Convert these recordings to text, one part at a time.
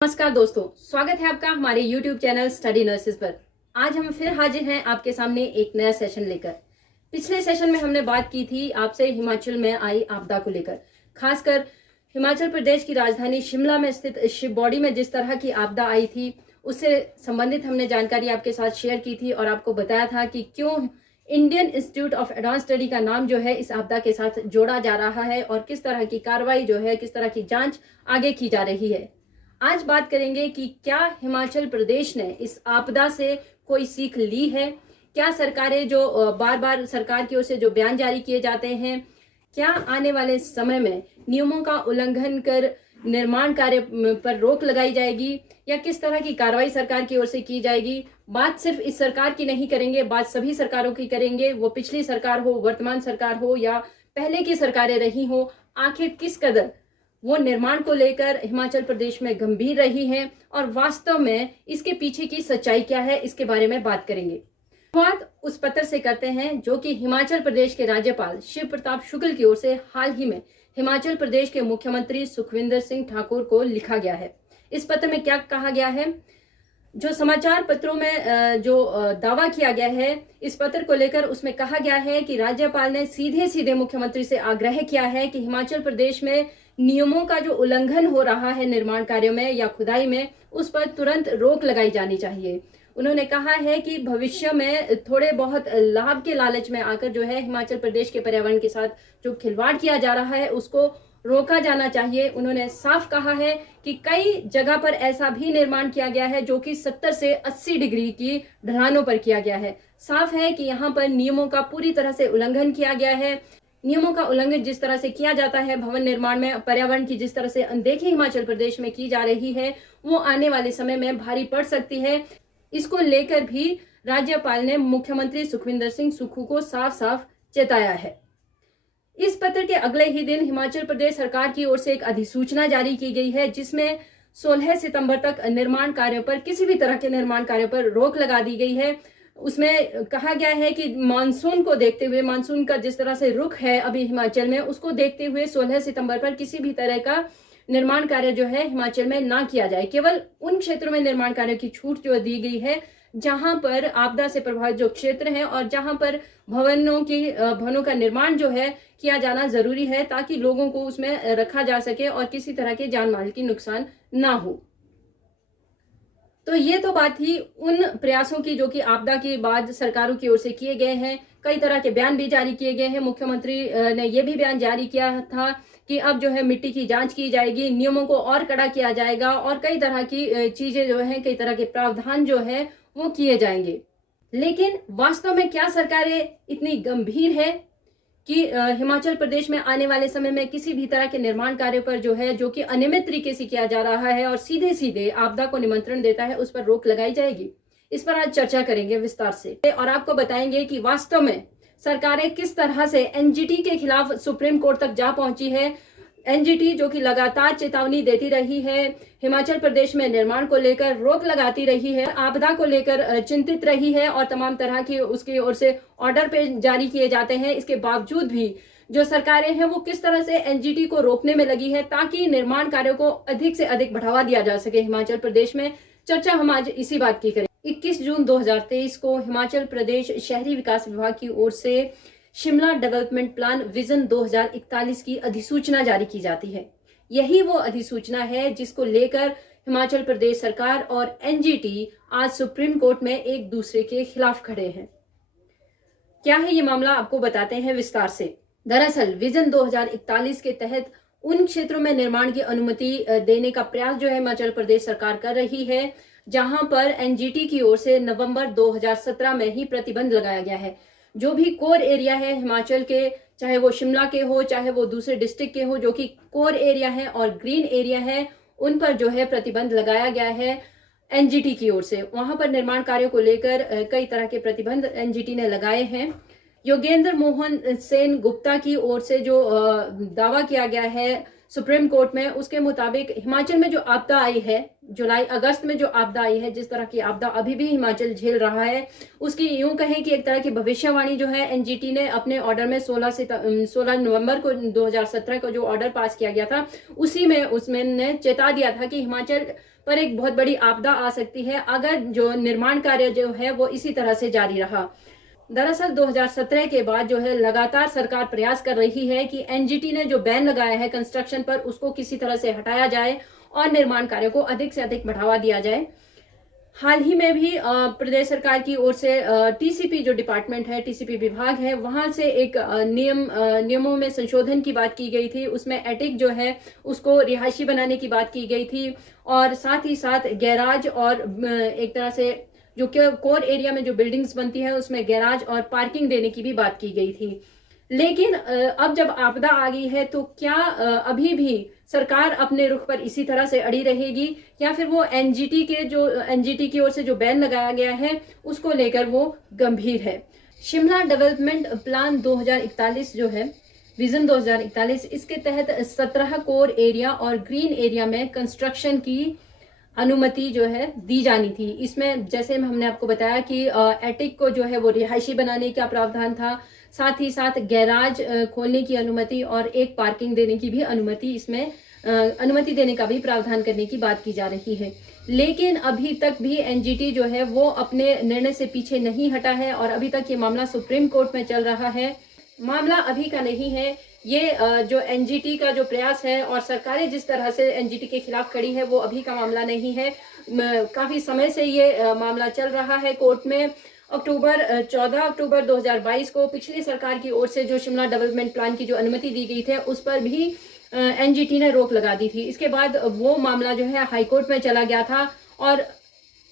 नमस्कार दोस्तों, स्वागत है आपका हमारे YouTube चैनल स्टडी नर्सेज पर। आज हम फिर हाजिर हैं आपके सामने एक नया सेशन लेकर। पिछले सेशन में हमने बात की थी आपसे हिमाचल में आई आपदा को लेकर, खासकर हिमाचल प्रदेश की राजधानी शिमला में स्थित शिव बॉडी में जिस तरह की आपदा आई थी उससे संबंधित हमने जानकारी आपके साथ शेयर की थी और आपको बताया था कि क्यों Indian institute of advance study का नाम जो है इस आपदा के साथ जोड़ा जा रहा है और किस तरह की कार्रवाई जो है, किस तरह की जांच आगे की जा रही है। आज बात करेंगे कि क्या हिमाचल प्रदेश ने इस आपदा से कोई सीख ली है, क्या सरकारें जो बार बार सरकार की ओर से जो बयान जारी किए जाते हैं, क्या आने वाले समय में नियमों का उल्लंघन कर निर्माण कार्य पर रोक लगाई जाएगी या किस तरह की कार्रवाई सरकार की ओर से की जाएगी। बात सिर्फ इस सरकार की नहीं करेंगे, बात सभी सरकारों की करेंगे, वो पिछली सरकार हो, वर्तमान सरकार हो या पहले की सरकारें रही हो। आखिर किस कदर वो निर्माण को लेकर हिमाचल प्रदेश में गंभीर रही हैं और वास्तव में इसके पीछे की सच्चाई क्या है, इसके बारे में बात करेंगे। बात उस पत्र से करते हैं जो कि हिमाचल प्रदेश के राज्यपाल शिव प्रताप शुक्ल की ओर से हाल ही में हिमाचल प्रदेश के मुख्यमंत्री सुखविंदर सिंह ठाकुर को लिखा गया है। इस पत्र में क्या कहा गया है, जो समाचार पत्रों में जो दावा किया गया है इस पत्र को लेकर, उसमें कहा गया है कि राज्यपाल ने सीधे सीधे मुख्यमंत्री से आग्रह किया है कि हिमाचल प्रदेश में नियमों का जो उल्लंघन हो रहा है निर्माण कार्यों में या खुदाई में, उस पर तुरंत रोक लगाई जानी चाहिए। उन्होंने कहा है कि भविष्य में थोड़े बहुत लाभ के लालच में आकर जो है हिमाचल प्रदेश के पर्यावरण के साथ जो खिलवाड़ किया जा रहा है उसको रोका जाना चाहिए। उन्होंने साफ कहा है कि कई जगह पर ऐसा भी निर्माण किया गया है जो कि 70 से 80 डिग्री की ढलानों पर किया गया है। साफ है कि यहाँ पर नियमों का पूरी तरह से उल्लंघन किया गया है। नियमों का उल्लंघन जिस तरह से किया जाता है भवन निर्माण में, पर्यावरण की जिस तरह से अनदेखी हिमाचल प्रदेश में की जा रही है, वो आने वाले समय में भारी पड़ सकती है। इसको लेकर भी राज्यपाल ने मुख्यमंत्री सुखविंदर सिंह सुक्खू को साफ साफ चेताया है। इस पत्र के अगले ही दिन हिमाचल प्रदेश सरकार की ओर से एक अधिसूचना जारी की गई है जिसमें 16 सितंबर तक निर्माण कार्यों पर, किसी भी तरह के निर्माण कार्यों पर रोक लगा दी गई है। उसमें कहा गया है कि मानसून को देखते हुए, मानसून का जिस तरह से रुख है अभी हिमाचल में, उसको देखते हुए 16 सितंबर पर किसी भी तरह का निर्माण कार्य जो है हिमाचल में ना किया जाए। केवल उन क्षेत्रों में निर्माण कार्य की छूट जो दी गई है जहां पर आपदा से प्रभावित जो क्षेत्र हैं और जहां पर भवनों का निर्माण जो है किया जाना जरूरी है ताकि लोगों को उसमें रखा जा सके और किसी तरह के जान माल की नुकसान ना हो। तो ये तो बात थी उन प्रयासों की जो कि आपदा के बाद सरकारों की ओर से किए गए हैं। कई तरह के बयान भी जारी किए गए हैं। मुख्यमंत्री ने यह भी बयान जारी किया था कि अब जो है मिट्टी की जांच की जाएगी, नियमों को और कड़ा किया जाएगा और कई तरह की चीजें जो है, कई तरह के प्रावधान जो है वो किए जाएंगे। लेकिन वास्तव में क्या सरकारें इतनी गंभीर है कि हिमाचल प्रदेश में आने वाले समय में किसी भी तरह के निर्माण कार्य पर जो है, जो कि अनियमित तरीके से किया जा रहा है और सीधे सीधे आपदा को निमंत्रण देता है, उस पर रोक लगाई जाएगी? इस पर आज चर्चा करेंगे विस्तार से और आपको बताएंगे कि वास्तव में सरकारें किस तरह से एनजीटी के खिलाफ सुप्रीम कोर्ट तक जा पहुंची है। एनजीटी जो कि लगातार चेतावनी देती रही है, हिमाचल प्रदेश में निर्माण को लेकर रोक लगाती रही है, आपदा को लेकर चिंतित रही है और तमाम तरह की उसकी ओर से ऑर्डर पे जारी किए जाते हैं। इसके बावजूद भी जो सरकारें हैं वो किस तरह से एनजीटी को रोकने में लगी है ताकि निर्माण कार्यों को अधिक से अधिक बढ़ावा दिया जा सके हिमाचल प्रदेश में। चर्चा हम आज इसी बात की करें। 21 जून 2023 को हिमाचल प्रदेश शहरी विकास विभाग की ओर से शिमला डेवलपमेंट प्लान विजन 2041 की अधिसूचना जारी की जाती है। यही वो अधिसूचना है जिसको लेकर हिमाचल प्रदेश सरकार और एनजीटी आज सुप्रीम कोर्ट में एक दूसरे के खिलाफ खड़े हैं। क्या है ये मामला, आपको बताते हैं विस्तार से। दरअसल विजन 2041 के तहत उन क्षेत्रों में निर्माण की अनुमति देने का प्रयास जो है हिमाचल प्रदेश सरकार कर रही है जहां पर एनजीटी की ओर से नवंबर 2017 में ही प्रतिबंध लगाया गया है। जो भी कोर एरिया है हिमाचल के, चाहे वो शिमला के हो चाहे वो दूसरे डिस्ट्रिक्ट के हो, जो कि कोर एरिया है और ग्रीन एरिया है, उन पर जो है प्रतिबंध लगाया गया है एनजीटी की ओर से। वहां पर निर्माण कार्यों को लेकर कई तरह के प्रतिबंध एनजीटी ने लगाए हैं। योगेंद्र मोहन सेन गुप्ता की ओर से जो दावा किया गया है सुप्रीम कोर्ट में, उसके मुताबिक हिमाचल में जो आपदा आई है, जुलाई अगस्त में जो आपदा आई है, जिस तरह की आपदा अभी भी हिमाचल झेल रहा है, उसकी यूं कहें कि एक तरह की भविष्यवाणी जो है एनजीटी ने अपने ऑर्डर में 16 नवंबर को 2017 को जो ऑर्डर पास किया गया था उसमें ने चेता दिया था कि हिमाचल पर एक बहुत बड़ी आपदा आ सकती है अगर जो निर्माण कार्य जो है वो इसी तरह से जारी रहा। दरअसल 2017 के बाद जो है लगातार सरकार प्रयास कर रही है कि एनजीटी ने जो बैन लगाया है कंस्ट्रक्शन पर उसको किसी तरह से हटाया जाए और निर्माण कार्य को अधिक से अधिक बढ़ावा दिया जाए। हाल ही में भी प्रदेश सरकार की ओर से टीसीपी जो डिपार्टमेंट है, टीसीपी विभाग है, वहां से एक नियमों में संशोधन की बात की गई थी। उसमें एटिक जो है उसको रिहायशी बनाने की बात की गई थी और साथ ही साथ गैराज और एक तरह से जो कोर एरिया में जो बिल्डिंग्स बनती है उसमें गैराज और पार्किंग देने की भी बात की गई थी। लेकिन अब जब आपदा आ गई है तो क्या अभी भी सरकार अपने रुख पर इसी तरह से अड़ी रहेगी या फिर वो एनजीटी की ओर से जो बैन लगाया गया है उसको लेकर वो गंभीर है। शिमला डेवलपमेंट प्लान 2041 जो है, विजन 2041, इसके तहत 17 कोर एरिया और ग्रीन एरिया में कंस्ट्रक्शन की अनुमति जो है दी जानी थी। इसमें जैसे हमने आपको बताया कि एटिक को जो है वो रिहायशी बनाने का प्रावधान था, साथ ही साथ गैराज खोलने की अनुमति और एक पार्किंग देने की भी अनुमति, इसमें अनुमति देने का भी प्रावधान करने की बात की जा रही है। लेकिन अभी तक भी एनजीटी जो है वो अपने निर्णय से पीछे नहीं हटा है और अभी तक ये मामला सुप्रीम कोर्ट में चल रहा है। मामला अभी का नहीं है, ये जो एनजीटी का जो प्रयास है और सरकारें जिस तरह से एनजीटी के खिलाफ खड़ी है वो अभी का मामला नहीं है। काफी समय से ये मामला चल रहा है कोर्ट में। 14 अक्टूबर 2022 को पिछली सरकार की ओर से जो शिमला डेवलपमेंट प्लान की जो अनुमति दी गई थी उस पर भी एनजीटी ने रोक लगा दी थी। इसके बाद वो मामला जो है हाईकोर्ट में चला गया था और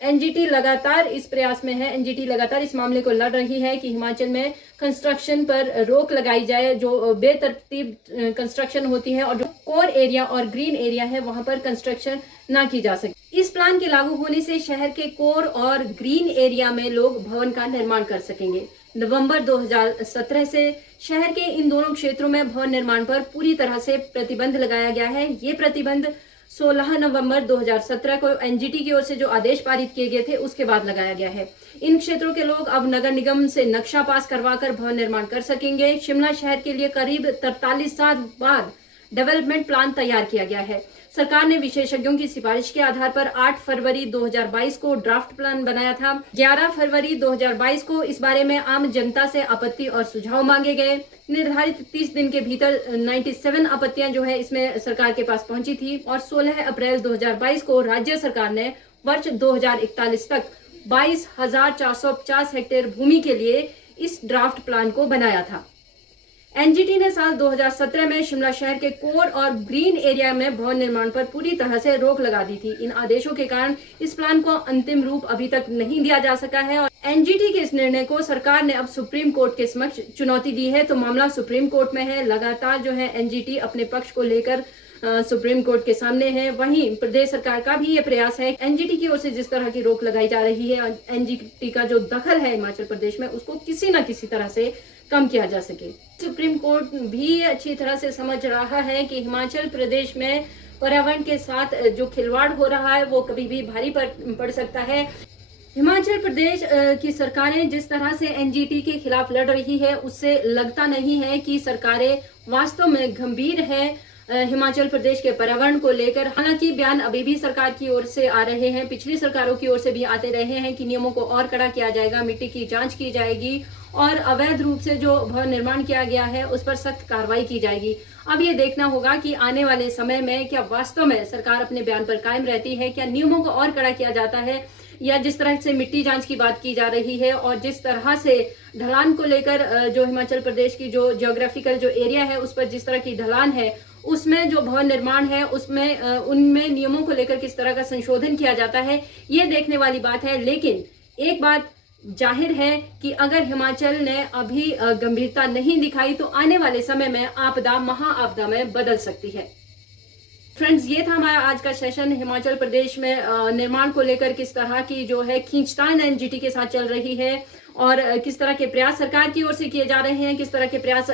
एनजीटी लगातार इस प्रयास में है, एनजीटी लगातार इस मामले को लड़ रही है कि हिमाचल में कंस्ट्रक्शन पर रोक लगाई जाए, जो बेतरतीब कंस्ट्रक्शन होती है और जो कोर एरिया और ग्रीन एरिया है वहां पर कंस्ट्रक्शन ना की जा सके। इस प्लान के लागू होने से शहर के कोर और ग्रीन एरिया में लोग भवन का निर्माण कर सकेंगे। नवंबर 2017 से शहर के इन दोनों क्षेत्रों में भवन निर्माण पर पूरी तरह से प्रतिबंध लगाया गया है। ये प्रतिबंध 16 नवंबर 2017 को एनजीटी की ओर से जो आदेश पारित किए गए थे उसके बाद लगाया गया है। इन क्षेत्रों के लोग अब नगर निगम से नक्शा पास करवाकर भवन निर्माण कर सकेंगे। शिमला शहर के लिए करीब 43 साल बाद डेवलपमेंट प्लान तैयार किया गया है। सरकार ने विशेषज्ञों की सिफारिश के आधार पर 8 फरवरी 2022 को ड्राफ्ट प्लान बनाया था। 11 फरवरी 2022 को इस बारे में आम जनता से आपत्ति और सुझाव मांगे गए। निर्धारित 30 दिन के भीतर 97 आपत्तियां जो है इसमें सरकार के पास पहुंची थी और 16 अप्रैल 2022 को राज्य सरकार ने वर्ष 2041 तक 22,450 हेक्टेयर भूमि के लिए इस ड्राफ्ट प्लान को बनाया था। एनजीटी ने साल 2017 में शिमला शहर के कोर और ग्रीन एरिया में भवन निर्माण पर पूरी तरह से रोक लगा दी थी। इन आदेशों के कारण इस प्लान को अंतिम रूप अभी तक नहीं दिया जा सका है और एनजीटी के इस निर्णय को सरकार ने अब सुप्रीम कोर्ट के समक्ष चुनौती दी है। तो मामला सुप्रीम कोर्ट में है। लगातार जो है एनजीटी अपने पक्ष को लेकर सुप्रीम कोर्ट के सामने है। वहीं प्रदेश सरकार का भी ये प्रयास है एनजीटी की ओर से जिस तरह की रोक लगाई जा रही है और एनजीटी का जो दखल है हिमाचल प्रदेश में उसको किसी न किसी तरह से कम किया जा सके। सुप्रीम कोर्ट भी अच्छी तरह से समझ रहा है कि हिमाचल प्रदेश में पर्यावरण के साथ जो खिलवाड़ हो रहा है वो कभी भी भारी पड़ सकता है। हिमाचल प्रदेश की सरकारें जिस तरह से एनजीटी के खिलाफ लड़ रही है उससे लगता नहीं है कि सरकारें वास्तव में गंभीर है हिमाचल प्रदेश के पर्यावरण को लेकर। हालांकि बयान अभी भी सरकार की ओर से आ रहे हैं, पिछली सरकारों की ओर से भी आते रहे हैं कि नियमों को और कड़ा किया जाएगा, मिट्टी की जांच की जाएगी और अवैध रूप से जो भवन निर्माण किया गया है उस पर सख्त कार्रवाई की जाएगी। अब ये देखना होगा कि आने वाले समय में क्या वास्तव में सरकार अपने बयान पर कायम रहती है, क्या नियमों को और कड़ा किया जाता है, या जिस तरह से मिट्टी जांच की बात की जा रही है और जिस तरह से ढलान को लेकर जो हिमाचल प्रदेश की जो जियोग्राफिकल जो एरिया है उस पर जिस तरह की ढलान है उसमें जो भवन निर्माण है उसमें उनमें नियमों को लेकर किस तरह का संशोधन किया जाता है, ये देखने वाली बात है। लेकिन एक बात जाहिर है कि अगर हिमाचल ने अभी गंभीरता नहीं दिखाई तो आने वाले समय में आपदा महाआपदा में बदल सकती है। फ्रेंड्स, ये था हमारा आज का सेशन। हिमाचल प्रदेश में निर्माण को लेकर किस तरह की जो है खींचतान एनजीटी के साथ चल रही है और किस तरह के प्रयास सरकार की ओर से किए जा रहे हैं, किस तरह के प्रयास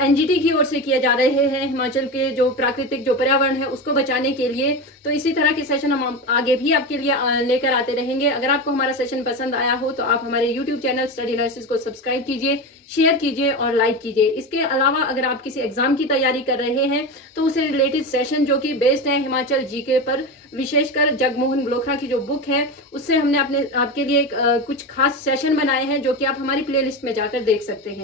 एनजीटी की ओर से किए जा रहे हैं हिमाचल के जो प्राकृतिक जो पर्यावरण है उसको बचाने के लिए। तो इसी तरह के सेशन हम आगे भी आपके लिए लेकर आते रहेंगे। अगर आपको हमारा सेशन पसंद आया हो तो आप हमारे यूट्यूब चैनल स्टडी नर्सेस को सब्सक्राइब कीजिए, शेयर कीजिए और लाइक कीजिए। इसके अलावा अगर आप किसी एग्जाम की तैयारी कर रहे हैं तो उससे रिलेटेड सेशन जो कि बेस्ड है हिमाचल जीके पर विशेषकर जगमोहन ब्लोखरा की जो बुक है उससे हमने आपके लिए कुछ खास सेशन बनाए हैं जो कि आप हमारी प्लेलिस्ट में जाकर देख सकते हैं।